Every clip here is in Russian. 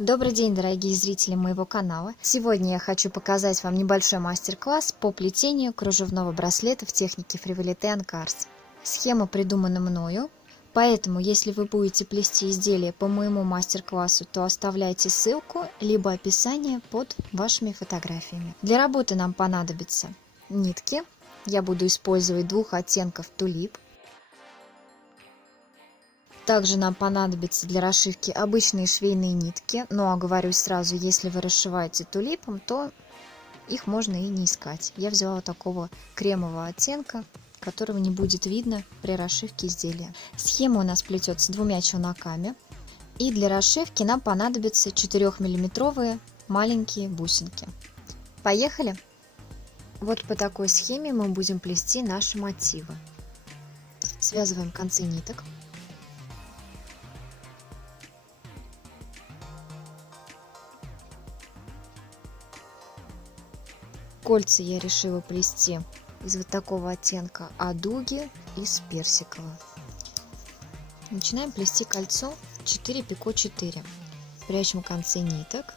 Добрый день, дорогие зрители моего канала! Сегодня я хочу показать вам небольшой мастер-класс по плетению кружевного браслета в технике Фриволите Анкарс. Схема придумана мною, поэтому если вы будете плести изделие по моему мастер-классу, то оставляйте ссылку либо описание под вашими фотографиями. Для работы нам понадобятся нитки. Я буду использовать двух оттенков тулип. Также нам понадобится для расшивки обычные швейные нитки. Но оговорюсь сразу, если вы расшиваете тулипом, то их можно и не искать. Я взяла такого кремового оттенка, которого не будет видно при расшивке изделия. Схема у нас плетется двумя челноками. И для расшивки нам понадобятся 4-миллиметровые маленькие бусинки. Поехали! Вот по такой схеме мы будем плести наши мотивы. Связываем концы ниток. Кольца я решила плести из вот такого оттенка, а дуги из персикового. Начинаем плести кольцо 4 пико 4. Прячем концы ниток.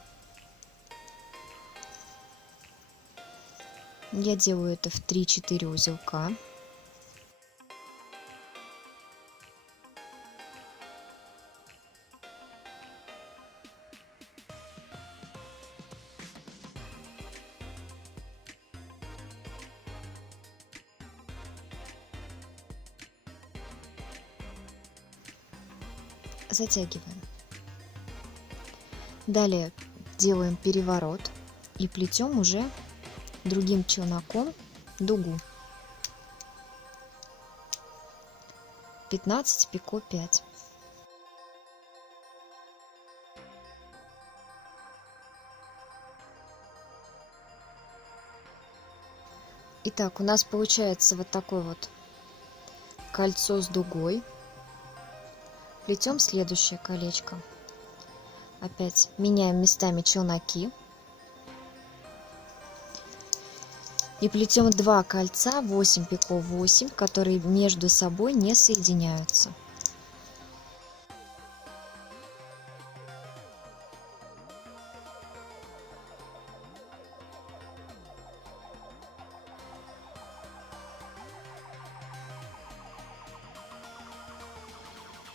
Я делаю это в 3-4 узелка. Затягиваем. Далее делаем переворот и плетем уже другим челноком дугу 15 пико 5. Итак, у нас получается вот такое вот кольцо с дугой. Плетем следующее колечко. Опять меняем местами челноки. И плетем 2 кольца 8 пико 8, которые между собой не соединяются.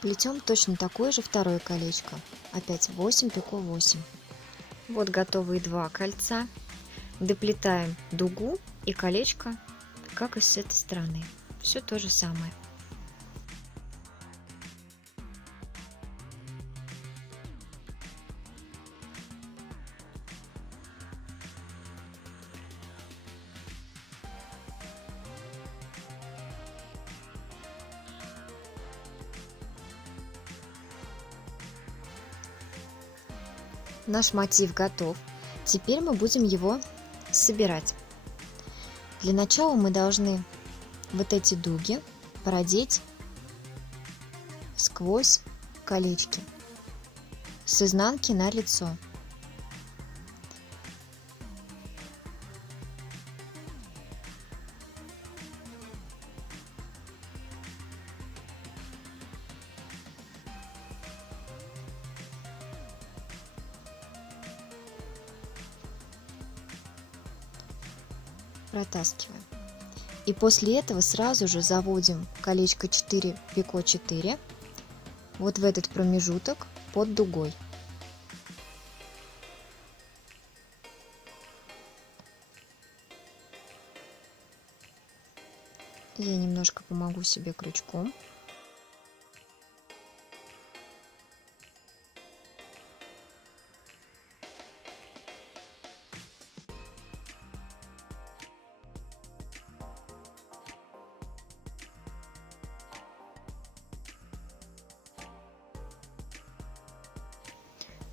Плетем точно такое же второе колечко. Опять 8 пико 8. Вот готовые 2 кольца. Доплетаем дугу и колечко, как и с этой стороны. Все то же самое. Наш мотив готов. Теперь мы будем его собирать. Для начала мы должны вот эти дуги продеть сквозь колечки с изнанки на лицо. Протаскиваем. И после этого сразу же заводим колечко 4 пико 4 вот в этот промежуток под дугой. Я немножко помогу себе крючком.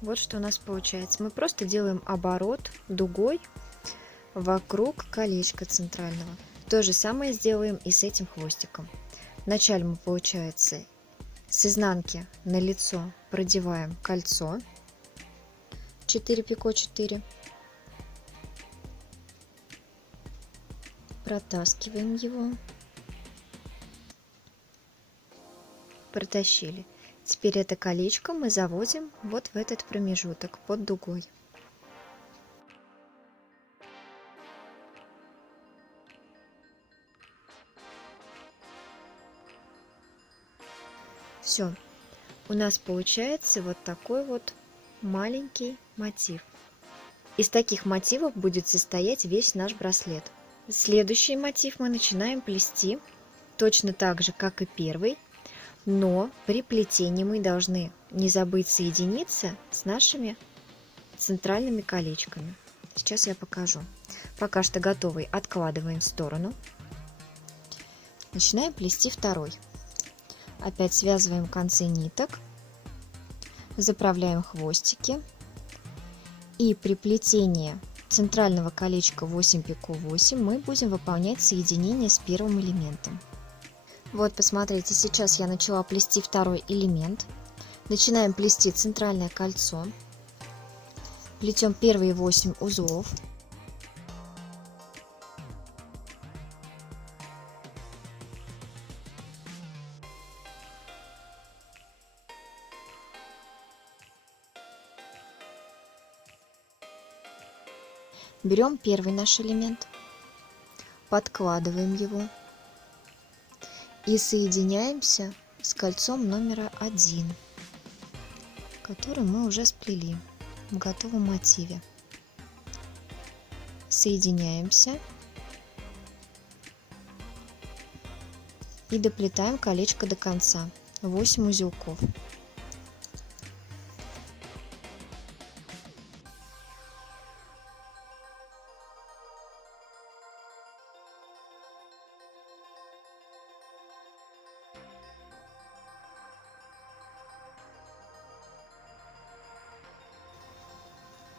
Вот что у нас получается. Мы просто делаем оборот дугой вокруг колечка центрального. То же самое сделаем и с этим хвостиком. Вначале мы, получается, с изнанки на лицо продеваем кольцо 4 пико 4. Протаскиваем его. Протащили. Теперь это колечко мы заводим вот в этот промежуток под дугой. Все, у нас получается вот такой вот маленький мотив. Из таких мотивов будет состоять весь наш браслет. Следующий мотив мы начинаем плести точно так же, как и первый, но при плетении мы должны не забыть соединиться с нашими центральными колечками. Сейчас я покажу. Пока что готовый откладываем в сторону. Начинаем плести второй. Опять связываем концы ниток, заправляем хвостики. И при плетении центрального колечка 8 пико 8 мы будем выполнять соединение с первым элементом. Вот, посмотрите, сейчас я начала плести второй элемент. Начинаем плести центральное кольцо. Плетем первые 8 узлов. Берем первый наш элемент, подкладываем его и соединяемся с кольцом номер 1, который мы уже сплели в готовом мотиве. Соединяемся и доплетаем колечко до конца. 8 узелков.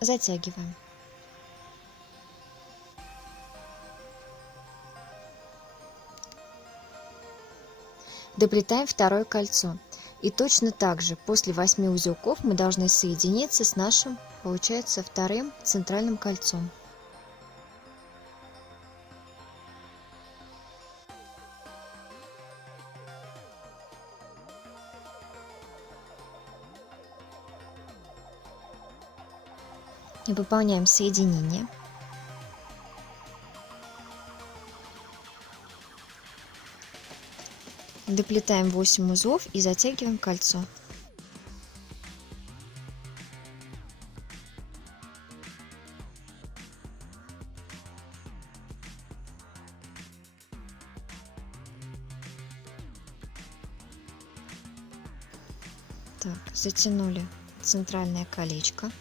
Затягиваем. Доплетаем второе кольцо. И точно так же после 8 узелков мы должны соединиться с нашим, получается, вторым центральным кольцом. И выполняем соединение. Доплетаем 8 узлов и затягиваем кольцо. Так, затянули центральное колечко.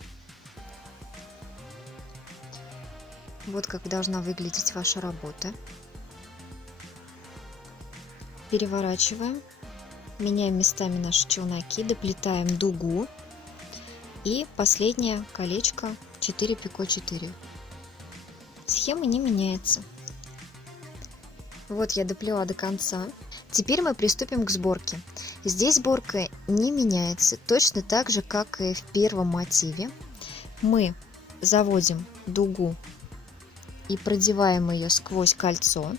Вот как должна выглядеть ваша работа. Переворачиваем, меняем местами наши челноки, доплетаем дугу и последнее колечко 4 пико 4. Схема не меняется. Вот я доплела до конца. Теперь мы приступим к сборке. Здесь сборка не меняется, точно так же, как и в первом мотиве. Мы заводим дугу и продеваем ее сквозь кольцо.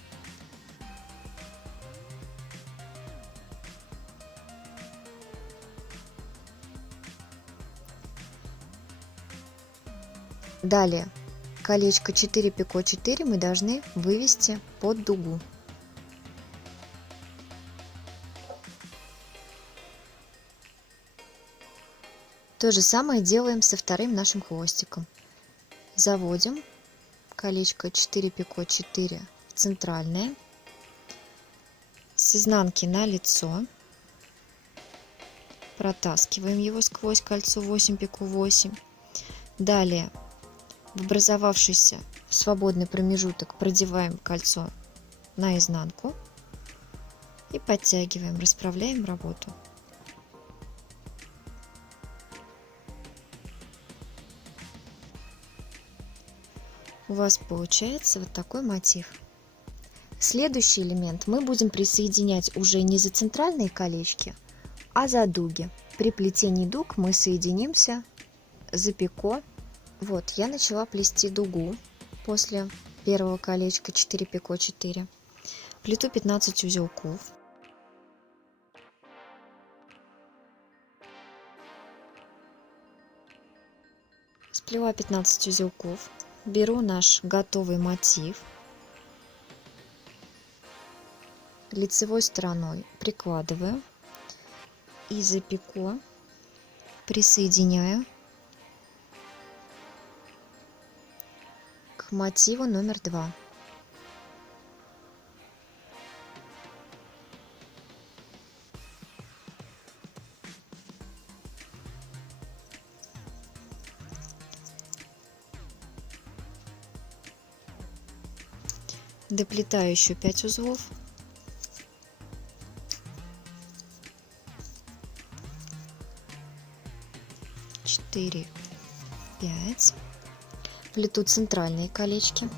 Далее колечко 4 пико 4 мы должны вывести под дугу. То же самое делаем со вторым нашим хвостиком. Заводим колечко 4 пико 4 в центральное, с изнанки на лицо, протаскиваем его сквозь кольцо 8 пико 8. Далее в образовавшийся свободный промежуток продеваем кольцо на изнанку и подтягиваем, расправляем работу. У вас получается вот такой мотив. Следующий элемент мы будем присоединять уже не за центральные колечки, а за дуги. При плетении дуг мы соединимся за пико. Вот, я начала плести дугу после первого колечка 4 пико 4. Плету 15 узелков. Сплела 15 узелков, беру наш готовый мотив, лицевой стороной прикладываю и за пико присоединяю к мотиву номер 2. Доплетаю еще 5 узлов. Четыре, 5. Плету центральные колечки.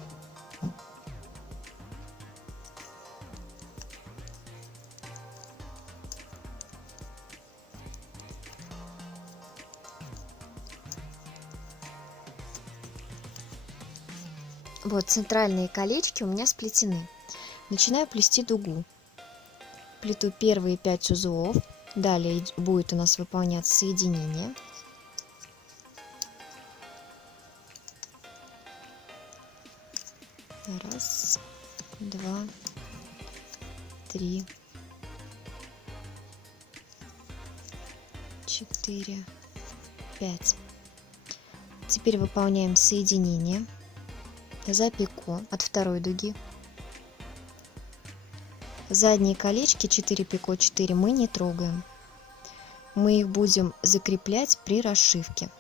Вот центральные колечки у меня сплетены. Начинаю плести дугу. Плету первые 5 узлов. Далее будет у нас выполняться соединение. Раз, два, три, 4, 5. Теперь выполняем соединение за пико от второй дуги. Задние колечки 4 пико 4 мы не трогаем. Мы их будем закреплять при расшивке.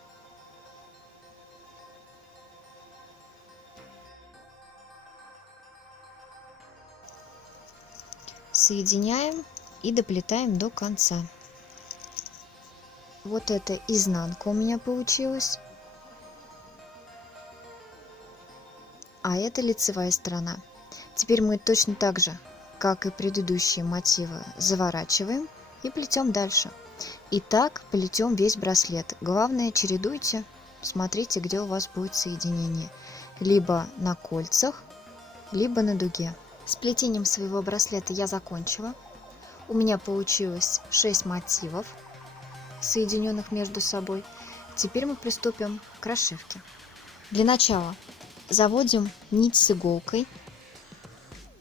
Соединяем и доплетаем до конца. Вот это изнанка у меня получилась. А это лицевая сторона. Теперь мы точно так же, как и предыдущие мотивы, заворачиваем и плетем дальше. И так плетем весь браслет. Главное, чередуйте, смотрите, где у вас будет соединение. Либо на кольцах, либо на дуге. С плетением своего браслета я закончила. У меня получилось 6 мотивов, соединенных между собой. Теперь мы приступим к расшивке. Для начала заводим нить с иголкой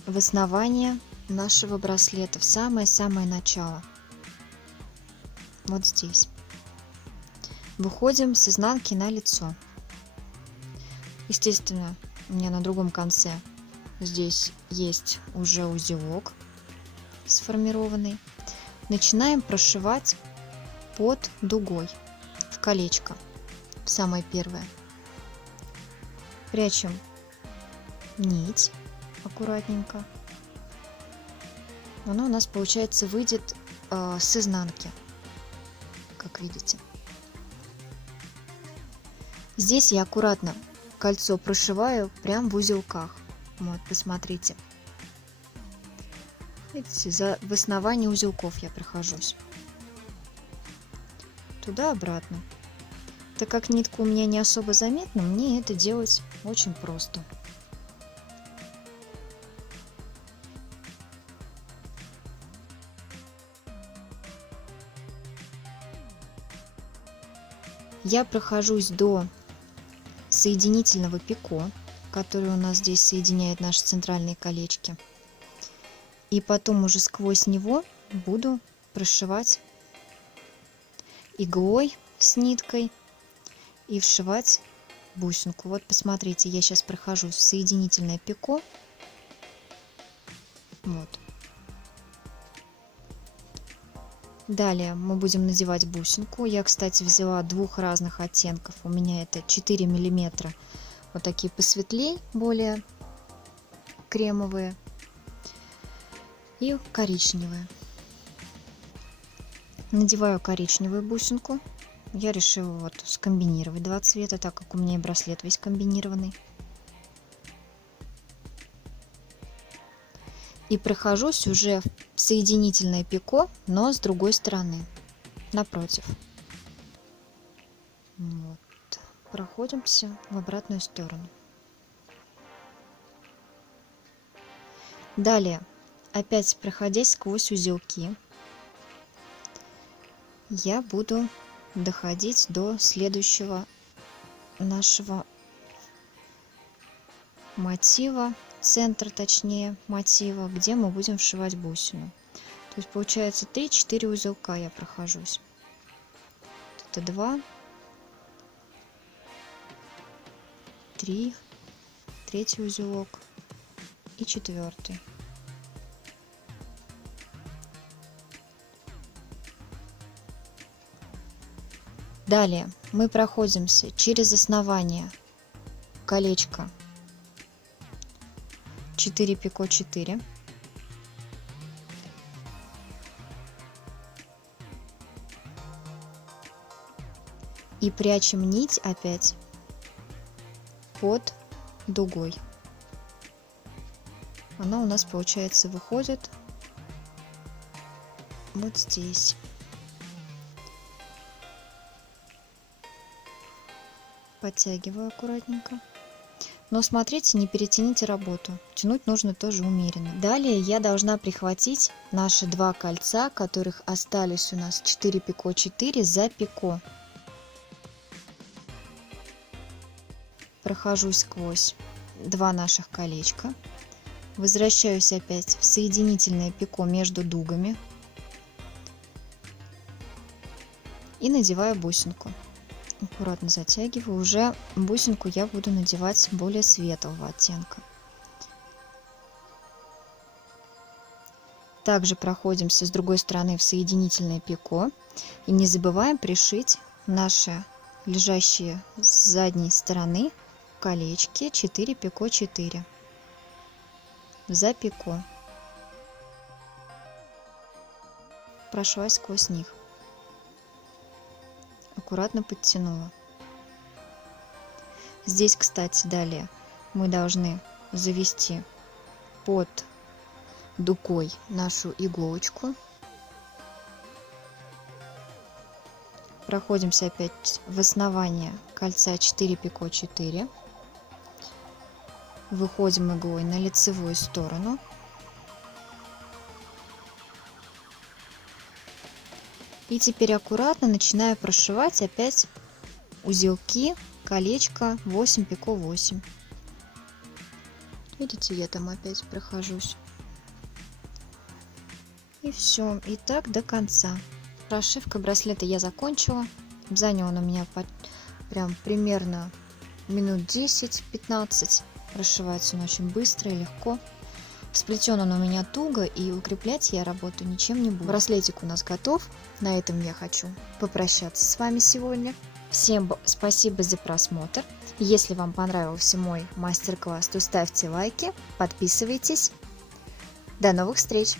в основание нашего браслета, в самое-самое начало. Вот здесь. Выходим с изнанки на лицо. Естественно, у меня на другом конце здесь есть уже узелок сформированный. Начинаем прошивать под дугой в колечко, в самое первое. Прячем нить аккуратненько. Она у нас, получается, выйдет с изнанки, как видите. Здесь я аккуратно кольцо прошиваю прям в узелках. Вот, посмотрите. Видите, в основании узелков я прохожусь. Туда-обратно. Так как нитка у меня не особо заметна, мне это делать очень просто. Я прохожусь до соединительного пико, который у нас здесь соединяет наши центральные колечки. И потом уже сквозь него буду прошивать иглой с ниткой и вшивать бусинку. Вот посмотрите, я сейчас прохожусь в соединительное пико. Вот. Далее мы будем надевать бусинку. Я, кстати, взяла двух разных оттенков. У меня это 4 миллиметра. Вот такие посветлее, более кремовые. И коричневые. Надеваю коричневую бусинку. Я решила вот скомбинировать два цвета, так как у меня и браслет весь комбинированный. И прохожусь уже в соединительное пико, но с другой стороны, напротив. Вот. Проходимся в обратную сторону. Далее, опять проходясь сквозь узелки, я буду доходить до следующего нашего мотива, центр точнее мотива, где мы будем вшивать бусину. То есть получается 3-4 узелка я прохожусь. Это 2, 3, третий узелок и 4. Далее мы проходимся через основание колечка 4 пико 4. И прячем нить опять под дугой. Она у нас, получается, выходит вот здесь. Подтягиваю аккуратненько. Но смотрите, не перетяните работу. Тянуть нужно тоже умеренно. Далее я должна прихватить наши 2 кольца, которых остались у нас 4 пико 4 за пико. Прохожусь сквозь 2 наших колечка. Возвращаюсь опять в соединительное пико между дугами. И надеваю бусинку. Аккуратно затягиваю. Уже бусинку я буду надевать более светлого оттенка. Также проходимся с другой стороны в соединительное пико. И не забываем пришить наши лежащие с задней стороны колечки 4 пико 4 за пико. Прошлась сквозь них. Аккуратно подтянула. Здесь, кстати, далее мы должны завести под дугой нашу иголочку. Проходимся опять в основание кольца 4 пико 4. Выходим иглой на лицевую сторону. И теперь аккуратно начинаю прошивать опять узелки колечко 8 пико 8. Видите, я там опять прохожусь. И все. И так до конца. Прошивка браслета я закончила. Занял он у меня прям примерно минут 10-15. Расшивается он очень быстро и легко. Сплетен он у меня туго, и укреплять я работу ничем не буду. Браслетик у нас готов. На этом я хочу попрощаться с вами сегодня. Всем спасибо за просмотр. Если вам понравился мой мастер-класс, то ставьте лайки, подписывайтесь. До новых встреч!